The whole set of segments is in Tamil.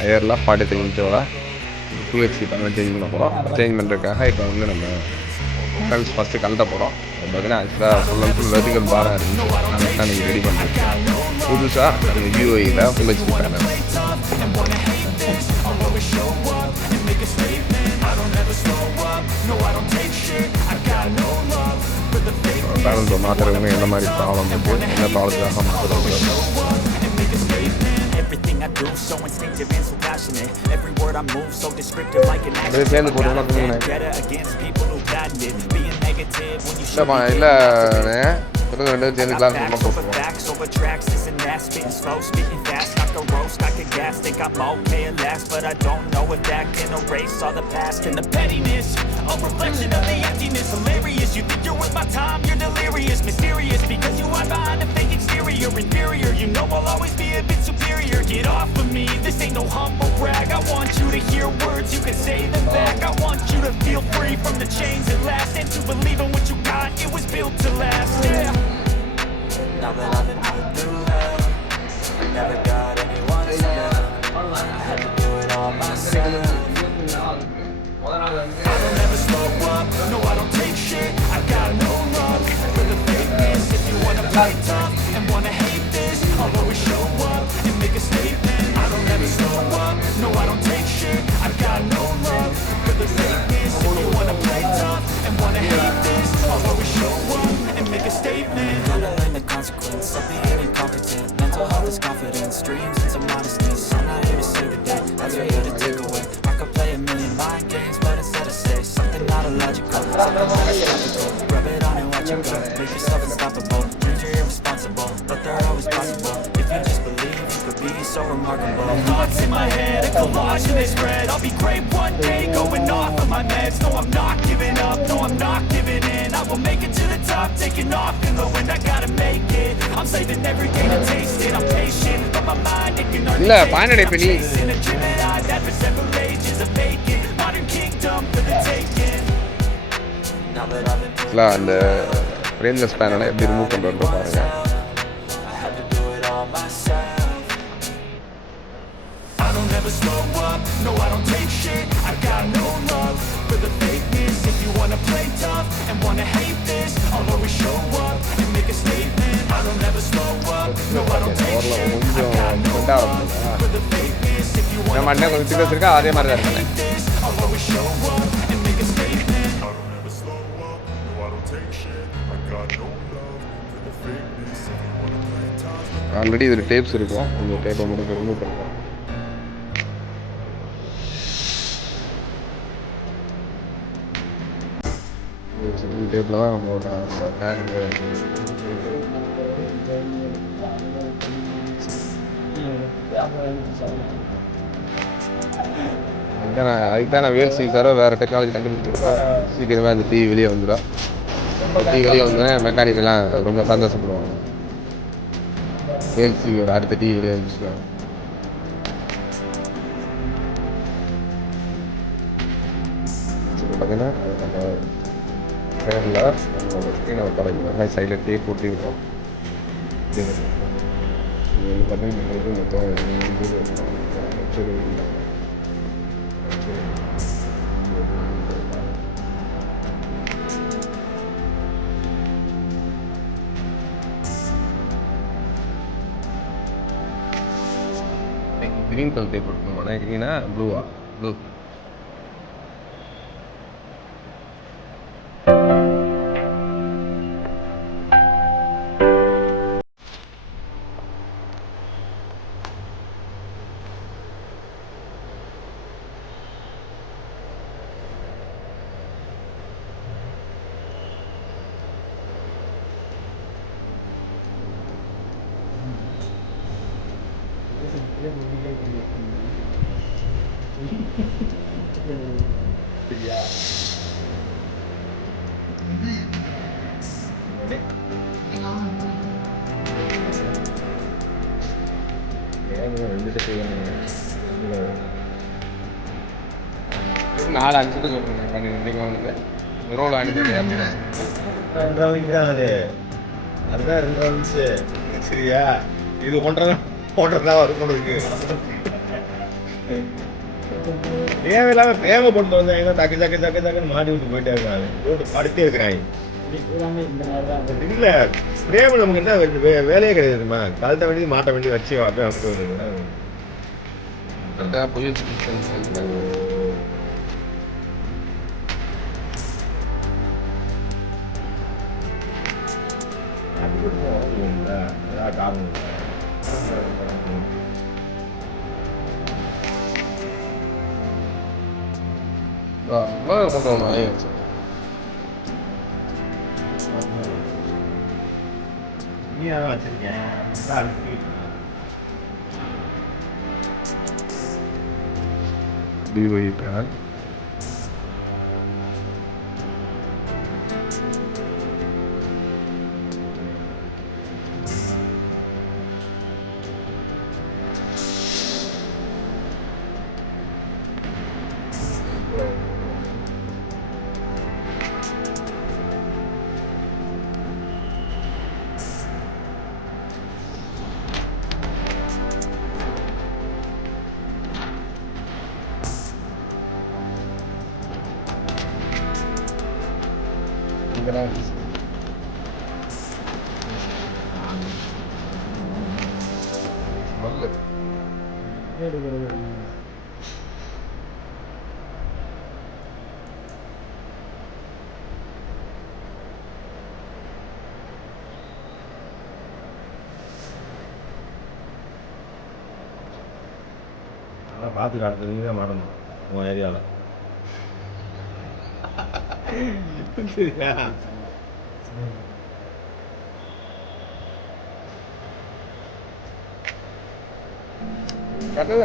டயர்லாம் 45 இன்ச்சோட 2HP பேனல் சேஞ்ச் பண்ண போகிறோம். சேஞ்ச் பண்ணுறதுக்காக இப்போ வந்து நம்ம பட்டன்ஸ் ஃபஸ்ட்டு கழட்ட போகிறோம். பார்த்தீங்கன்னா ஆக்சுவலாக ஃபுல் வெர்டிகல் பாராக இருந்துச்சு. அதை நீங்கள் ரெடி பண்ணுறோம். புதுசாக நம்ம விவோயில் ஃபுல் ஹெச்டி பேனல் பேனல் மாற்றுறவங்க என்ன மாதிரி ப்ராப்ளம் இருக்குது, என்ன ப்ராப்ளத்துக்காக மாற்றுறவங்க. இல்லைண்ணே ரெண்டு சேர்ந்து class a reflection of the emptiness, hilarious. You think you're worth my time, you're delirious, mysterious, because you hide behind a fake exterior, inferior. You know I'll always be a bit superior. Get off of me, this ain't no humble brag. I want you to hear words, you can say them back. I want you to feel free from the chains that last, and to believe in what you got, it was built to last. Yeah. Now that I've been put through hell, I never got anyone's help. I had to do it all myself. I don't ever slow up, no I don't take shit. I got no love for the fakeness. If you wanna play tough and wanna hate this, I'll always show up and make a statement. I don't ever slow up, no I don't take shit. I got no love for the fakeness. If you wanna play tough and wanna hate this, I'll always show up and make a statement. Gotta learn the consequence of being incompetent. Mental health is confidence, dreams and some modesty. I'm not here to save the day, that's for you to take away. I could play a million mind games, but instead I say something not illogical, something not illogical. Rub it on and watch it go. Make yourself unstoppable. Dreams are irresponsible, but they're always possible. If you just believe, you could be so remarkable. Thoughts in my head, a collage and they spread. I'll be great one day, going off of my meds. No, I'm not giving up, no, I'm not giving in. I will make it to the top, taking off in the wind. I gotta make it. I'm saving every day to taste it. I'm patient, but my mind it can only take it. I'm chasing a dream that I've had for several ages of vacant. Modern kingdom for the taking. Now that I've been put அந்த ரேஞ்சஸ் பேனலை எப்படி ரிமூவ் பண்ணுறது பாருங்கள். I had to do it all myself. I don't ever slow up, no I don't take shit. I got no love for the fakeness. If you wanna play tough and wanna hate this, I'll always show up and make a statement. I don't ever slow up, no I don't take shit. I got no love for the fakeness. If you wanna play tough and wanna hate this, I'll always show up and make a statement. I don't ever slow up, no I don't take shit. I got no love for the fakeness. If you wanna play tough. Already இதில் டேப்ஸ் இருக்கும், இந்த டேப்பை மட்டும் ரிமூவ் பண்ணுறோம். டேப்பில் தான் நம்மளோட அதுக்கு தான் நான் வேஸ்ட் தர வேறு டெக்னாலஜி கண்டுபிடிச்சிருக்கேன். சீக்கிரமாக அந்த டிவி வெளியே வந்துடும். டிவி வெளியே வந்தோடனே மெக்கானிக்கெல்லாம் ரொம்ப சந்தோஷப்படுவாங்க. வேல்சியோட அடுத்த டிவி வெளியே வந்துச்சுன்னா பார்த்தீங்கன்னா நம்ம ஃபேனில் நம்மளோட ஸ்க்ரீனை தொலைக்கிறாங்க. சைடில் டேப் போட்டிருக்கோம். இது வந்து பார்த்தீங்கன்னா க்ரீன் கலர் டேப் போட்டுக்கோங்க. க்ரீனா ப்ளூவா? ப்ளூ. நாலு அஞ்சு சொல்கிறேன் இன்றைக்கி வந்து ரோல் அனுப்பி ரெண்டாவது தான் அது அதுதான் ரெண்டாவது சரியா இது ஒன்றரை ஓட்டம் தான் வரும் கொடுக்கு தேவையில்லாம பிரேம பொண்ணு வந்து தக்கு தக்கு தக்கு தக்குன்னு மாட்டி விட்டு போயிட்டே இருக்காங்க போட்டு படுத்தே இருக்கிறாங்க இல்ல பிரேம நமக்கு என்ன வேலையே கிடையாதுமா கழுத்த வேண்டியது மாட்ட வேண்டியது வச்சு அப்படியே காரணம் நீ வச்சிருக்கேன் BYE பேனல் பார்த்து காட்டுறது தான் மாட்டணும் உன் ஏரியாவில்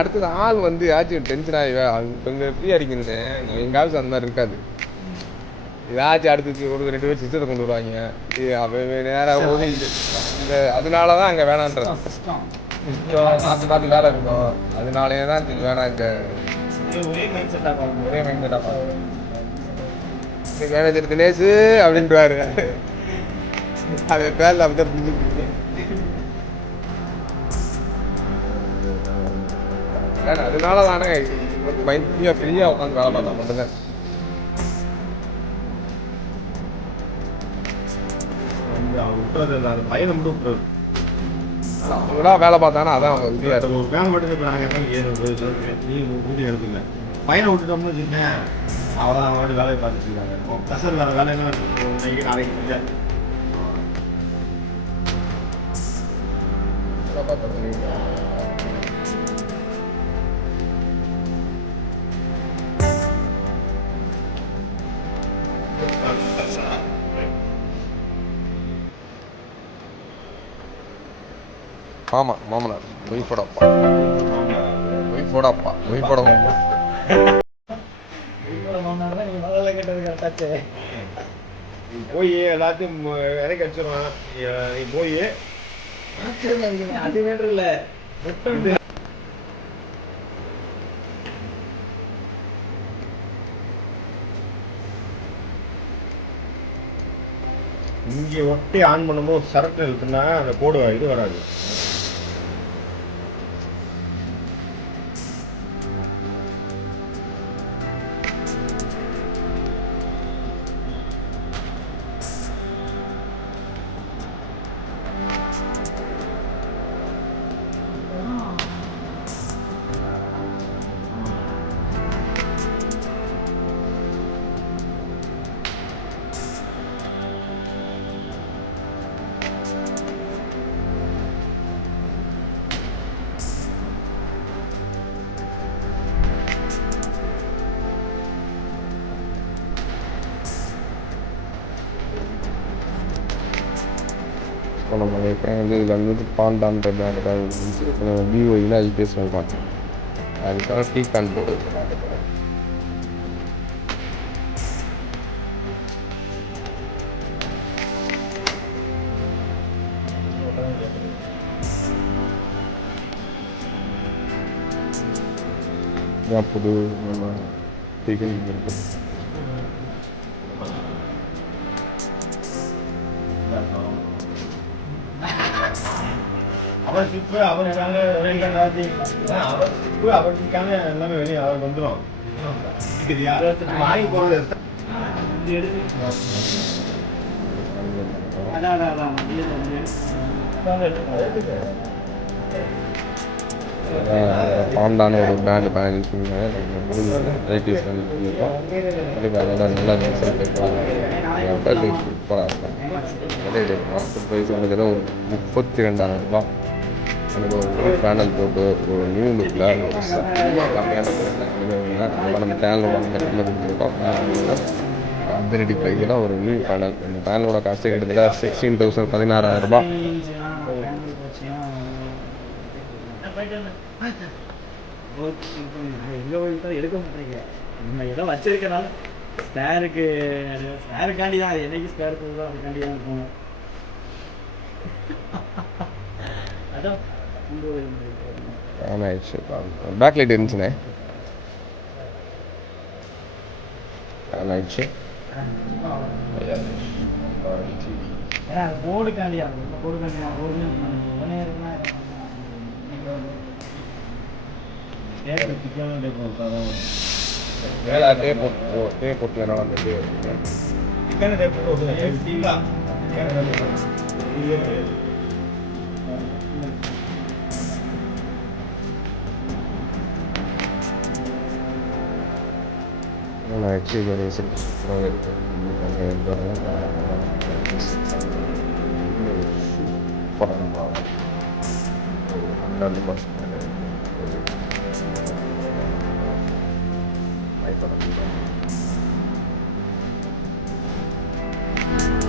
அடுத்தது ஆள் வந்து ஏதாச்சும் டென்ஷன் ஆகி கொஞ்சம் ஃப்ரீயாக இருக்கீங்க எங்கள் ஆஃபீஸ் அந்த மாதிரி இருக்காது ஏதாச்சும் அடுத்து ஒரு 2 பேர் சிஸ்டத்தை கொண்டு வருவாங்க நேராக போது இந்த அதனால தான் அங்கே வேணான்றது மாற்றி மாற்றி வேலை இருக்கும் அதனாலே தான் வேணாம் இங்கே ஒரே மைண்ட் செட்டாக மேனேஜர் தினேஷ் அப்படின்றாரு அது பேரில் அப்படி அதனால தானே மைண்ட் ஃப்ரீயாக உட்காந்து வேலை பார்த்தா மட்டும்தான் விட்டுறது இல்லை அந்த பையனை மட்டும் விட்டுறது அவங்களாம் வேலை பார்த்தானா அதான் அவங்க ஃப்ரீயாக ஒரு வேலை மட்டும் நாங்கள் நீ ஊட்டி எடுத்துங்க பையனை விட்டுட்டோம்னு வச்சுக்கேன் அவன் அவன் வேலையை பார்த்துட்டு இருக்காங்க ப்ரெஷர் வேறு வேலையெல்லாம் இன்னைக்கு நாளைக்கு ஆமா மாமனார் ஒய்ஃபோட அப்பா மாமா போய் எல்லாத்தையும் இறக்கி அடிச்சிருவான் நீ போய் அது வேண்டாம் இல்லை இங்கே ஒட்டி ஆன் பண்ணும்போது சரக்கு இருக்குன்னா அந்த கோடு இது வராது நம்ம வந்து இதில் வந்து பாண்டான்ற பேங்க் தான் BYE IPS வாங்க அதுக்காக டீகான் போடு புது டீகன் இருக்குது அவர் சிப்பு அவருக்காங்க அவர் சிப்பு அவருக்காங்க எல்லாமே வெளியே அவருக்கு வந்துடும் வாங்கி போகிறது பாண்டான ஒரு பிராண்டு பயணிச்சுங்க வெரைட்டிஸ் பண்ணியிருக்கோம் நல்லா சூப்பராக இருக்கும் ப்ரைஸ் வந்து ஒரு 32,000 ரூபா எனக்கு ஒரு பேனல் போட்டு ஒரு நியூ லுக்கில் கம்மியான நம்ம சேனலோட கொடுத்துருக்கோம் அபிலிட்டி ப்ரைஸில் ஒரு நியூ பேனல் இந்த பேனலோட காஸ்ட்டு கிட்டத்தட்ட 16,000 16,000 ரூபா. எடுக்க மாட்டேங்க நம்ம ஏதோ வச்சிருக்கனால ஸ்பேருக்காண்டி தான் அது என்னைக்கு ஸ்பேர் போகுதோ அதுக்காண்டி தான் இருக்கும். அதான் ஆமாயிடுச்சு பேக் லைட் இருந்துச்சுண்ணே ஆமாயிடுச்சு ஏன்னா அது போர்டுக்காண்டியா போர்டுக்காண்டியா வேலை டேப் போட்டு வந்து சூப்பராக